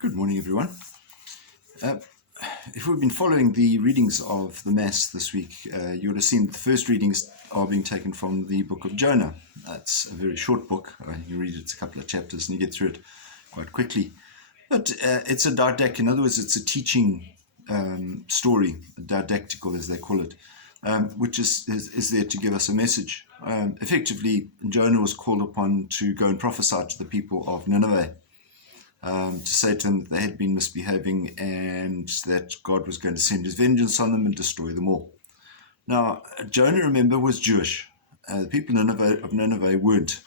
Good morning, everyone. If we've been following the readings of the Mass this week, you would have seen the first readings are being taken from the book of Jonah. It's a very short book. You read it, it's a couple of chapters, and you get through it quite quickly. But it's a didactic. In other words, it's a teaching story, didactical as they call it, which is there to give us a message. Effectively, Jonah was called upon to go and prophesy to the people of Nineveh. To say to them that they had been misbehaving and that God was going to send his vengeance on them and destroy them all. Now, Jonah, remember, was Jewish. The people of Nineveh weren't.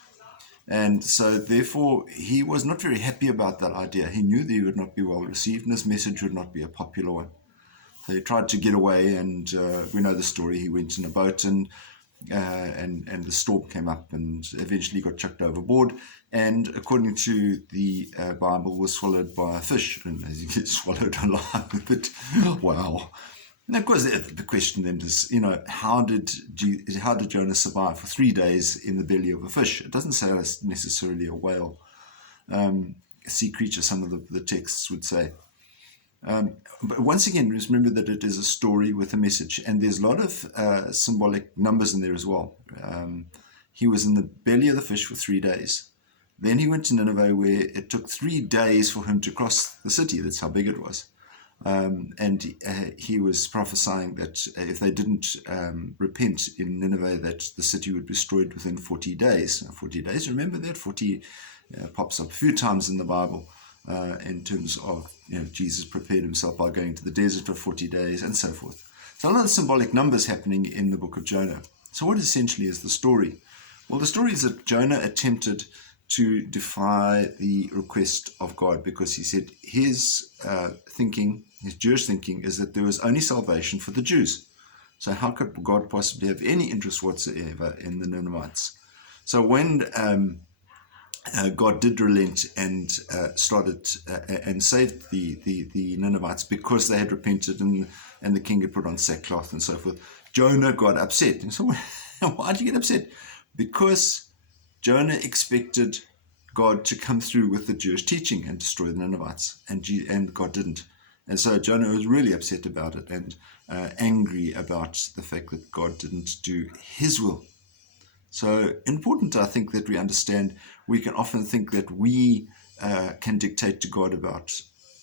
And so, therefore, he was not very happy about that idea. He knew that he would not be well received and his message would not be a popular one. So he tried to get away, and we know the story. He went in a boat and the storm came up and eventually got chucked overboard, and according to the Bible was swallowed by a fish, and as he gets swallowed alive with it. Wow. And of course the question then is, how did Jonah survive for 3 days in the belly of a fish? It doesn't say it's necessarily a whale, a sea creature, some of the texts would say. But once again, just remember that it is a story with a message, and there's a lot of symbolic numbers in there as well. He was in the belly of the fish for 3 days. Then he went to Nineveh, where it took 3 days for him to cross the city. That's how big it was. And he was prophesying that if they didn't repent in Nineveh, that the city would be destroyed within 40 days. 40 days, remember that? 40 pops up a few times in the Bible. In terms of, Jesus prepared himself by going to the desert for 40 days and so forth. So a lot of symbolic numbers happening in the book of Jonah. So what essentially is the story? Well, the story is that Jonah attempted to defy the request of God, because he said his Jewish thinking, is that there was only salvation for the Jews. So how could God possibly have any interest whatsoever in the Ninevites? So when God did relent and started and saved the Ninevites because they had repented and the king had put on sackcloth and so forth, Jonah got upset. And so why did you get upset? Because Jonah expected God to come through with the Jewish teaching and destroy the Ninevites, and God didn't. And so Jonah was really upset about it and angry about the fact that God didn't do his will. So important, I think, that we understand. We can often think that we can dictate to God about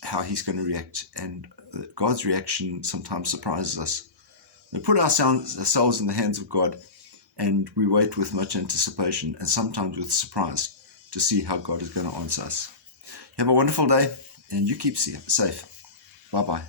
how he's going to react, and God's reaction sometimes surprises us. We put ourselves in the hands of God, and we wait with much anticipation and sometimes with surprise to see how God is going to answer us. Have a wonderful day, and you keep safe. Bye-bye.